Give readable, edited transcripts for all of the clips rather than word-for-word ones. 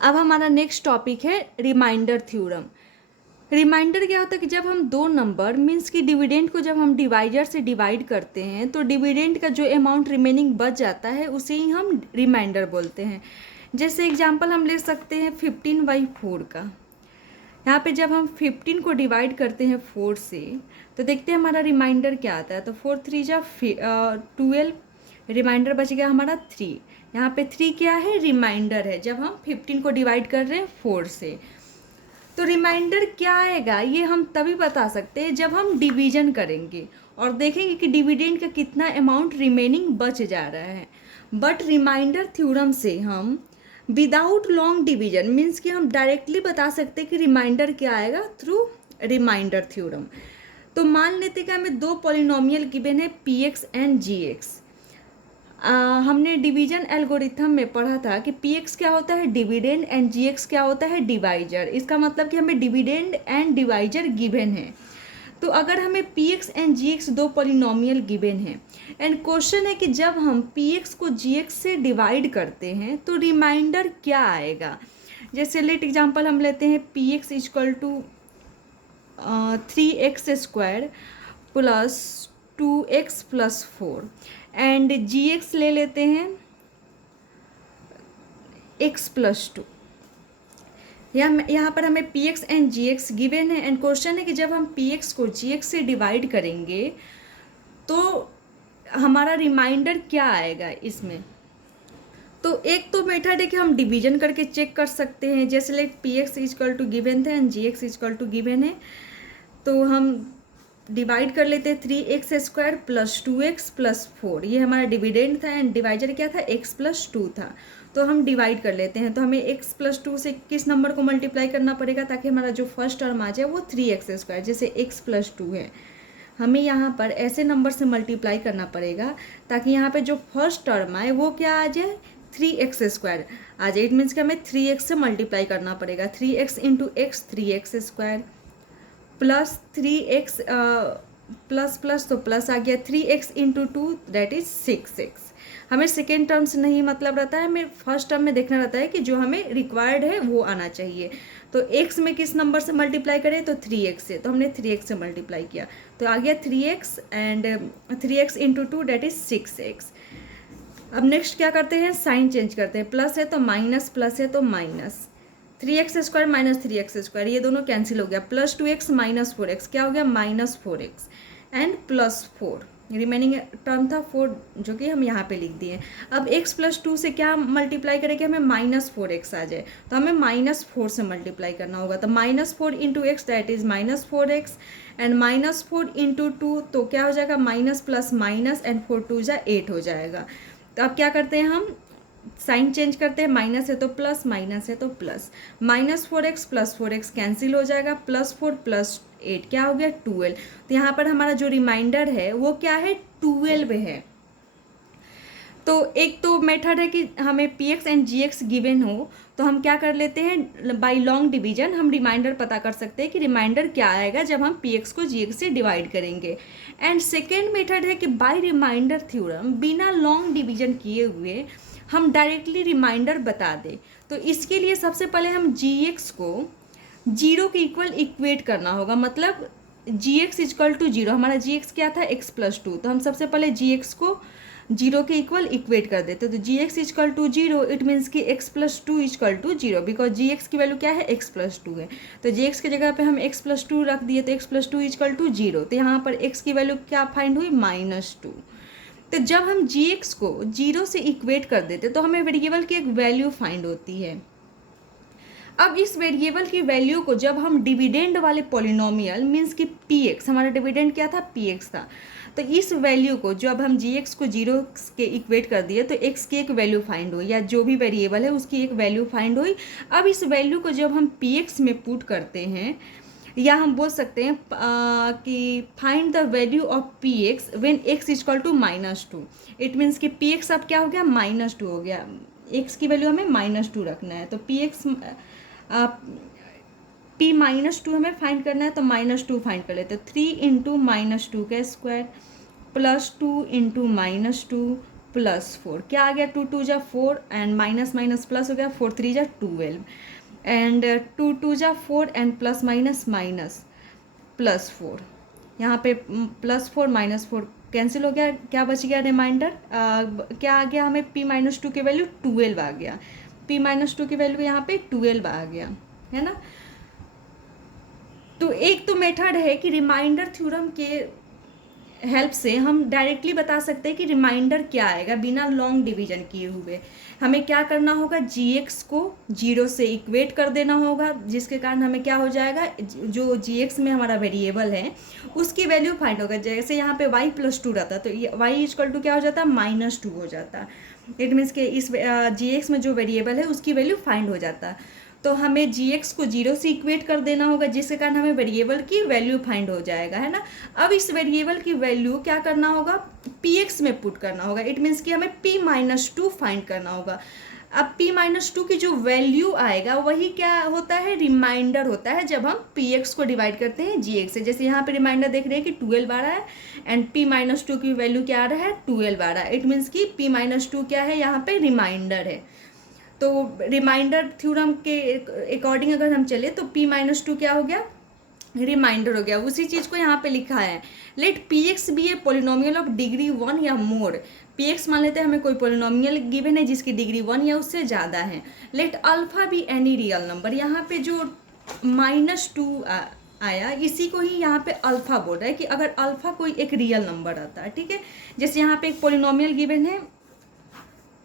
अब हमारा next topic है रिमाइंडर थ्योरम। रिमाइंडर क्या होता है कि जब हम दो नंबर मीन्स कि डिविडेंड को जब हम डिवाइजर से डिवाइड करते हैं तो डिविडेंड का जो अमाउंट रिमेनिंग बच जाता है उसे ही हम रिमाइंडर बोलते हैं। जैसे एग्जांपल हम ले सकते हैं 15/4 का। यहाँ पे जब हम 15 को डिवाइड करते हैं 4 से तो देखते हैं हमारा रिमाइंडर क्या आता है। तो 4 3 जा 12, रिमाइंडर बच गया हमारा 3। यहाँ पे 3 क्या है, रिमाइंडर है जब हम 15 को डिवाइड कर रहे हैं 4 से। तो रिमाइंडर क्या आएगा ये हम तभी बता सकते हैं जब हम डिवीजन करेंगे और देखेंगे कि डिविडेंड का कितना अमाउंट रिमेनिंग बच जा रहा है। बट रिमाइंडर थ्योरम से हम विदाउट लॉन्ग डिवीजन मीन्स कि हम डायरेक्टली बता सकते हैं कि रिमाइंडर क्या आएगा थ्रू रिमाइंडर थ्योरम। तो मान लेते कि हमें दो पॉलिनोमियल गिवन है px एंड gx। हमने डिवीजन एल्गोरिथम में पढ़ा था कि px क्या होता है, डिविडेंड, एंड gx क्या होता है, डिवाइजर। इसका मतलब कि हमें डिविडेंड एंड डिवाइजर गिवन है। तो अगर हमें px एंड gx दो पॉलिनोमियल गिवन है एंड क्वेश्चन है कि जब हम px को gx से डिवाइड करते हैं तो रिमाइंडर क्या आएगा। जैसे लेट एग्जांपल हम लेते हैं px equal to 3x² plus 2x plus 4 and gx ले लेते हैं x प्लस 2। यहाँ पर हमें px एंड gx गिवन है एंड क्वेश्चन है कि जब हम px को gx से डिवाइड करेंगे तो हमारा रिमाइंडर क्या आएगा इसमें। तो एक तो मेथड है कि हम डिवीजन करके चेक कर सकते हैं। जैसे like px equal to given था and gx equal to given है तो हम डिवाइड कर लेते हैं 3x² प्लस 2x प्लस 4। ये हमारा डिविडेंड था एंड डिवाइजर क्या था, x प्लस 2 था। तो हम डिवाइड कर लेते हैं तो हमें x प्लस 2 से किस नंबर को मल्टीप्लाई करना पड़ेगा ताकि हमारा जो फर्स्ट टर्म आ जाए वो 3x²। जैसे x प्लस 2 है हमें यहाँ पर ऐसे नंबर से मल्टीप्लाई करना पड़ेगा ताकि यहाँ पे जो फर्स्ट टर्म आए वो क्या आ जाए, 3x² आ जाए। इट मीन्स कि हमें 3x से मल्टीप्लाई करना पड़ेगा। 3x into x 3x² plus 3x plus plus तो प्लस आ गया 3x into 2 that is 6x। हमें सेकेंड टर्म से नहीं मतलब रहता है, हमें फर्स्ट टर्म में देखना रहता है कि जो हमें रिक्वायर्ड है वो आना चाहिए। तो x में किस नंबर से मल्टीप्लाई करें तो 3x से, तो हमने 3x से मल्टीप्लाई किया तो आ गया 3x and 3x into 2 that is 6x। अब नेक्स्ट क्या करते हैं, साइन चेंज करते हैं। प्लस है तो माइनस, प्लस है तो माइनस। 3x² माइनस 3x², ये दोनों कैंसिल हो गया। प्लस 2x माइनस 4x क्या हो गया, minus 4x and plus 4। Remaining term था 4 जो कि हम यहाँ पे लिख दिए। अब x प्लस 2 से क्या मल्टीप्लाई करेंगे, हमें माइनस 4x आ जाए तो हमें माइनस 4 से मल्टीप्लाई करना होगा। तो minus 4 into x that is minus 4x and minus 4 into 2 तो क्या हो जाएगा, माइनस प्लस माइनस एंड 4 2 जा 8 हो जाएगा। तो अब क्या करते हैं, हम साइन चेंज करते हैं। माइनस है तो प्लस, माइनस है तो plus. Minus 4x plus 4x cancel हो जाएगा। प्लस 4 प्लस 8 क्या हो गया, 12। तो यहाँ पर हमारा जो रिमाइंडर है वो क्या है, 12 है। तो एक तो मेथड है कि हमें px एंड gx गिवन हो तो हम क्या कर लेते हैं, बाय लॉन्ग डिवीजन हम रिमाइंडर पता कर सकते हैं कि रिमाइंडर क्या आएगा जब हम px को gx से डिवाइड करेंगे। एंड सेकेंड मेथड है कि बाय रिमाइंडर थ्योरम बिना लॉन्ग डिवीजन किए हुए हम डायरेक्टली रिमाइंडर बता दें। तो इसके लिए सबसे पहले हम gx को 0 के इक्वल इक्वेट करना होगा। मतलब gx इक्वल टू 0, हमारा gx क्या था, x प्लस 2। तो हम सबसे पहले gx को 0 के इक्वल इक्वेट कर देते। तो gx equal to 0 it means कि x plus 2 equal to 0 because gx की वैल्यू क्या है, x प्लस 2 है। तो gx की जगह पे हम x प्लस 2 रख दिए तो x प्लस 2 इक्वल टू 0। तो यहाँ पर x की वैल्यू क्या फाइंड हुई, -2। तो जब हम gx को 0 से इक्वेट कर देते तो हमें वेरिएबल की एक वैल्यू फाइंड होती है। अब इस वेरिएबल की वैल्यू को जब हम डिविडेंड वाले पॉलिनोमियल मीन्स कि px, हमारा डिविडेंड क्या था, px था। तो इस वैल्यू को जब हम gx को 0 के इक्वेट कर दिए तो x की एक वैल्यू फाइंड हुई या जो भी वेरिएबल है उसकी एक वैल्यू फाइंड हुई। अब इस वैल्यू को जब हम px में पुट करते हैं या हम बोल सकते हैं कि find the value of px when x equal to -2। It means कि px अब क्या हो गया, -2 हो गया। x की वैल्यू हमें -2 रखना है तो px p -2 हमें फाइंड करना है तो -2 फाइंड कर लेते हैं। 3 इंटू -2 का स्क्वायर प्लस 2 इंटू -2 +4, क्या आ गया, 2 2 जा 4 एंड माइनस माइनस प्लस हो गया, 4 3 जा 12 एंड 2 2 जा 4 एंड प्लस माइनस माइनस +4, यहाँ पे +4 -4 कैंसिल हो गया, क्या बच गया रिमाइंडर, क्या आ गया हमें, p-2 की वैल्यू 12 आ गया, p-2 की वैल्यू यहाँ पे 12 आ गया, है ना। तो एक तो मेथड है कि रिमाइंडर थ्योरम के हेल्प से हम डायरेक्टली बता सकते हैं कि रिमाइंडर क्या आएगा बिना लॉन्ग डिवीजन किए हुए। हमें क्या करना होगा, gx को 0 से इक्वेट कर देना होगा, जिसके कारण हमें क्या हो जाएगा, जो gx में हमारा वेरिएबल है उसकी वैल्यू फाइंड होगा। जैसे यहाँ पे y +2 रहता तो y क्या हो जाता, -2 हो जाता। इट मीन्स के इस gx में जो वेरिएबल है उसकी वैल्यू फाइंड हो जाता। तो हमें gx को 0 से इक्वेट कर देना होगा, जिसके कारण हमें वेरिएबल की वैल्यू फाइंड हो जाएगा, है ना। अब इस वेरिएबल की वैल्यू क्या करना होगा, px में पुट करना होगा। इट मीन्स कि हमें p-2 फाइंड करना होगा। अब p-2 की जो वैल्यू आएगा वही क्या होता है, रिमाइंडर होता है, जब हम px को डिवाइड करते हैं gx से। जैसे यहाँ पे रिमाइंडर देख रहे हैं कि 12 आ रहा है एंड p-2 की वैल्यू क्या आ रहा है, 12 आ रहा है। इट मीन्स कि p-2 क्या है, यहाँ पे रिमाइंडर है। तो रिमाइंडर थ्योरम के अकॉर्डिंग अगर हम चले तो p-2 क्या हो गया, रिमाइंडर हो गया। उसी चीज़ को यहाँ पे लिखा है, let px be a polynomial of degree 1 या मोर। px मान लेते हैं हमें कोई पोलिनोमियल गिवन है जिसकी डिग्री 1 या उससे ज़्यादा है। Let alpha be any real number, यहाँ पे जो -2 आया इसी को ही यहाँ पे अल्फा बोल रहा है कि अगर अल्फा कोई एक रियल नंबर आता है, ठीक है। जैसे यहाँ पे एक पोलिनोमियल गिवन है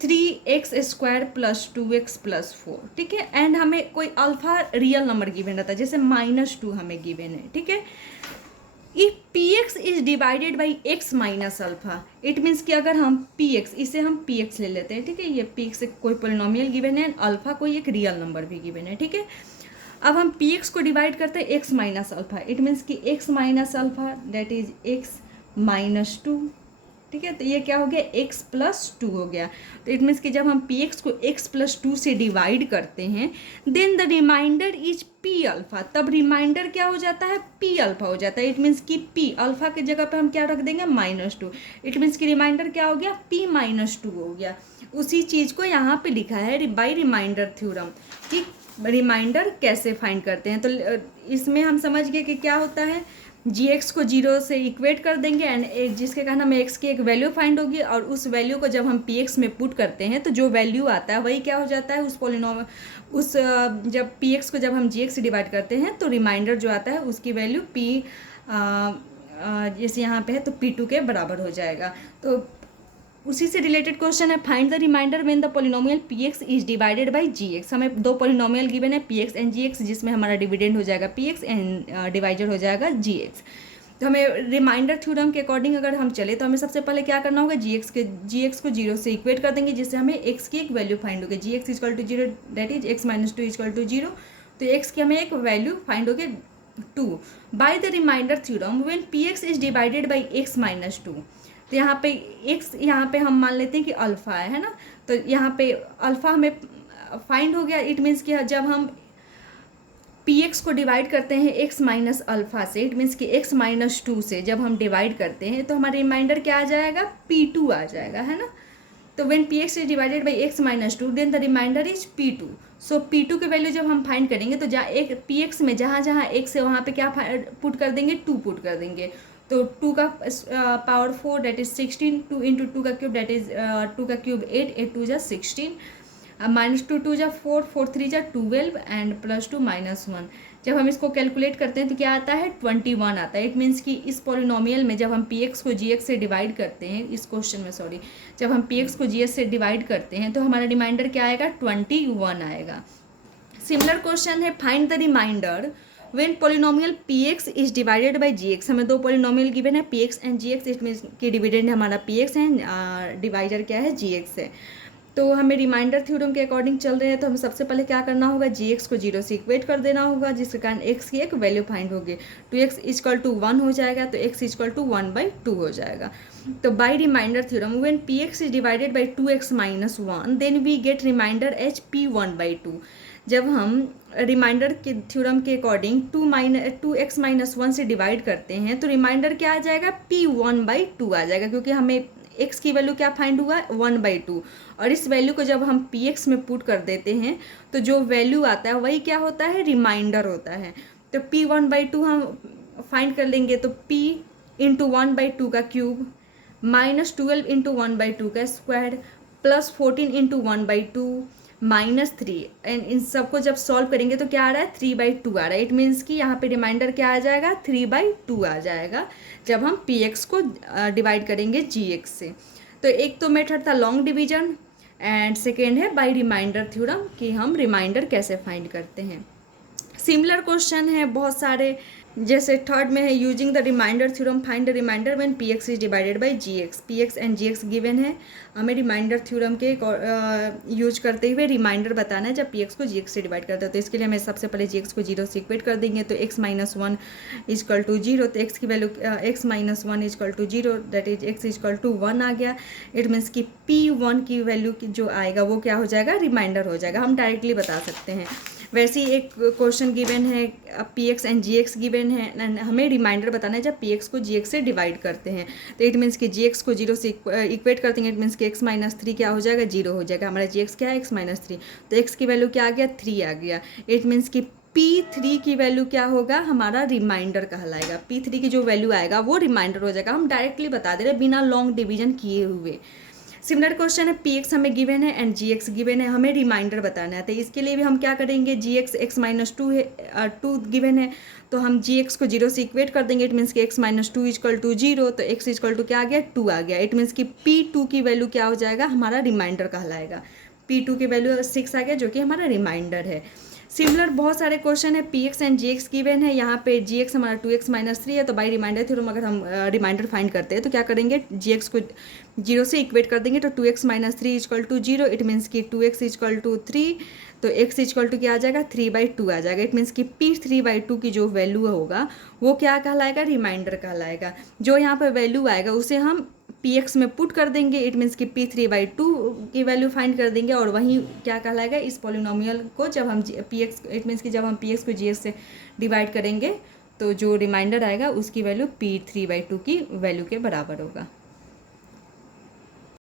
3x² + 2x + 4, ठीक है, एंड हमें कोई अल्फा रियल नंबर गिवन रहता है, जैसे -2 हमें गिवन है, ठीक है। If px is divided by x minus alpha, it means कि अगर हम px, इसे हम px ले लेते हैं, ठीक है, ये px एक कोई पोलिनोमियल गिवन है, अल्फा कोई एक रियल नंबर भी गिवन है, ठीक है। अब हम px को डिवाइड करते हैं x minus alpha, it means कि x minus alpha that is x - 2, ठीक है। तो ये क्या हो गया, x + 2 हो गया। तो इट मीन्स कि जब हम px को x + 2 से डिवाइड करते हैं then the remainder is p alpha, तब रिमाइंडर क्या हो जाता है, p अल्फा हो जाता है। इट मीन्स कि p अल्फा की जगह पे हम क्या रख देंगे, -2। इट मीन्स कि रिमाइंडर क्या हो गया, p - 2 हो गया। उसी चीज़ को यहाँ पे लिखा है बाई रिमाइंडर थ्योरम कि रिमाइंडर कैसे फाइंड करते हैं। तो इसमें हम समझ गए कि क्या होता है, gx को 0 से इक्वेट कर देंगे एंड जिसके कारण हमें x की एक वैल्यू फाइंड होगी, और उस वैल्यू को जब हम px में पुट करते हैं तो जो वैल्यू आता है वही क्या हो जाता है, उस पोलिनोमियल उस जब px को जब हम gx से डिवाइड करते हैं तो रिमाइंडर जो आता है उसकी वैल्यू p जैसे यहाँ पे है तो p2 के बराबर हो जाएगा। तो उसी से रिलेटेड क्वेश्चन है, find the remainder when the polynomial px is divided by gx। हमें दो पोलिनोमियल गिवन है px एंड gx, जिसमें हमारा डिविडेंड हो जाएगा px एंड डिवाइजर हो जाएगा gx। तो हमें रिमाइंडर थ्योरम के अकॉर्डिंग अगर हम चले तो हमें सबसे पहले क्या करना होगा, gx को 0 से इक्वेट कर देंगे, जिससे हमें x की एक वैल्यू फाइंड होगी। gx = 0 that is x - 2 = 0। तो x की हमें एक वैल्यू फाइंड होगी 2 by the remainder theorem when px is divided by x - 2। तो यहाँ पे x यहाँ पे हम मान लेते हैं कि अल्फ़ा है ना। तो यहाँ पे अल्फ़ा हमें फाइंड हो गया। इट मीन्स कि जब हम px को डिवाइड करते हैं x माइनस अल्फ़ा से, इट मीन्स कि x - 2 से जब हम डिवाइड करते हैं तो हमारा रिमाइंडर क्या आ जाएगा, p2 आ जाएगा, है ना। तो when px is divided by x - 2 then the remainder is p2। So p2 की वैल्यू जब हम फाइंड करेंगे तो जहाँ एक px में जहाँ जहाँ x है वहाँ पे क्या पुट कर देंगे, 2 पुट कर देंगे। तो 2 का पावर 4 दैट इज 16, 2 × 2 का क्यूब दैट इज 2 का क्यूब 8, 8 2 जा 16, -2 2 जा 4, 4 3 जा 12 एंड +2 -1। जब हम इसको कैलकुलेट करते हैं तो क्या आता है, 21 आता है। इट मीन्स कि इस पोलिनोमियल में जब हम px को gx से डिवाइड करते हैं, इस क्वेश्चन में सॉरी, जब हम px को gx से डिवाइड करते हैं तो हमारा रिमाइंडर क्या आएगा, 21 आएगा। सिमिलर क्वेश्चन है, find the remainder when polynomial px is divided by gx। हमें दो पोलिनोमियल गिवन है px and gx, it means कि डिविडेंड हमारा px है, डिवाइडर क्या है, gx है। तो हमें रिमाइंडर थ्योरम के अकॉर्डिंग चल रहे हैं तो हमें सबसे पहले क्या करना होगा, gx को 0 से इक्वेट कर देना होगा, जिसके कारण x की एक वैल्यू फाइंड होगी। 2x = 1 हो जाएगा तो x = 1/2 हो जाएगा। तो by remainder theorem when px is divided by 2x - 1 then we get remainder as p 1/2। जब हम रिमाइंडर के थ्योरम के अकॉर्डिंग 2x - 1 से डिवाइड करते हैं तो रिमाइंडर क्या आ जाएगा, p 1/2 आ जाएगा, क्योंकि हमें एक्स की वैल्यू क्या फाइंड हुआ, 1/2, और इस वैल्यू को जब हम पी एक्स में पुट कर देते हैं तो जो वैल्यू आता है वही क्या होता है, रिमाइंडर होता है। तो पी 1/2 हम फाइंड कर लेंगे, तो पी इंटू 1/2 का क्यूब -12 इंटू 1/2 का square plus 14 into 1/2 -3, and in सबको जब सॉल्व करेंगे तो क्या आ रहा है, 3/2 आ रहा है। इट मीन्स कि यहाँ पे रिमाइंडर क्या आ जाएगा, 3/2 आ जाएगा जब हम पी एक्स को डिवाइड करेंगे जी एक्स से। तो एक तो मेथड था लॉन्ग डिवीजन एंड सेकेंड है बाय रिमाइंडर थ्योरम कि हम रिमाइंडर कैसे फाइंड करते हैं। सिमिलर क्वेश्चन है बहुत सारे, जैसे थर्ड में है using the remainder theorem find the remainder when P X is divided by G X. P X and G X given है, हमें रिमाइंडर थ्योरम के यूज करते हुए रिमाइंडर बताना है जब पी एक्स को जी एक्स से डिवाइड करते हैं। तो इसके लिए हमें सबसे पहले जी एक्स को 0 से इक्वेट कर देंगे, तो x - 1 इजकल टू 0, तो x की value x - 1 equal to 0, that is x equal to 1 आ गया। इट मीन्स कि p1 की वैल्यू जो आएगा वो क्या हो जाएगा, रिमाइंडर हो जाएगा, हम डायरेक्टली बता सकते हैं। वैसे ही एक क्वेश्चन गिवन है, P X and G X given है एंड हमें रिमाइंडर बताना है जब पी एक्स को जी एक्स से डिवाइड करते हैं। तो इट मीन्स कि जी एक्स को 0 से इक्वेट करते हैं, इट मीन्स कि x - 3 क्या हो जाएगा, 0 हो जाएगा। हमारा जी एक्स क्या है, x - 3, तो x की वैल्यू क्या आ गया, 3 आ गया। इट मीन्स कि P3 की वैल्यू क्या होगा, हमारा रिमाइंडर कहलाएगा। P3 की जो वैल्यू आएगा वो रिमाइंडर हो जाएगा, हम डायरेक्टली बता दे रहे बिना लॉन्ग डिवीजन किए हुए। सिमिलर क्वेश्चन है, पी एक्स हमें गिवन है एंड जी एक्स गिवन है, हमें रिमाइंडर बताना है। तो इसके लिए भी हम क्या करेंगे, जी एक्स x - 2 है, 2 गिवन है, तो हम जी एक्स को 0 से इक्वेट कर देंगे। इट मीन्स कि x - 2 इजकल टू 0, तो x इजकल टू क्या आ गया, 2 आ गया। इट मीन्स कि P2 की वैल्यू क्या हो जाएगा, हमारा रिमाइंडर कहलाएगा। P2 की वैल्यू 6 आ गया जो कि हमारा रिमाइंडर है। सिमिलर बहुत सारे क्वेश्चन है, P X and G X given है, यहाँ पे जी एक्स हमारा 2x - 3 है, तो बाई रिमाइंडर थ्योरम अगर हम रिमाइंडर फाइंड करते हैं तो क्या करेंगे, जी एक्स को 0 से इक्वेट कर देंगे, तो 2x - 3 is equal to 0, it means कि 2x इजकल टू 3, तो x इजकल टू क्या आ जाएगा, 3/2 आ जाएगा। इट मीन्स कि P3/2 की जो वैल्यू होगा वो क्या कहलाएगा, रिमाइंडर कहलाएगा। जो यहाँ पर वैल्यू आएगा उसे हम पी एक्स में पुट कर देंगे, इट मीन्स कि P3/2 की वैल्यू फाइंड कर देंगे, और वहीं क्या कहलाएगा, इस पॉलिनोमियल को जब हम पी एक्स, इट मीन्स कि जब हम पी एक्स को जी एक्स से डिवाइड करेंगे तो जो रिमाइंडर आएगा उसकी वैल्यू P3/2 की वैल्यू के बराबर होगा।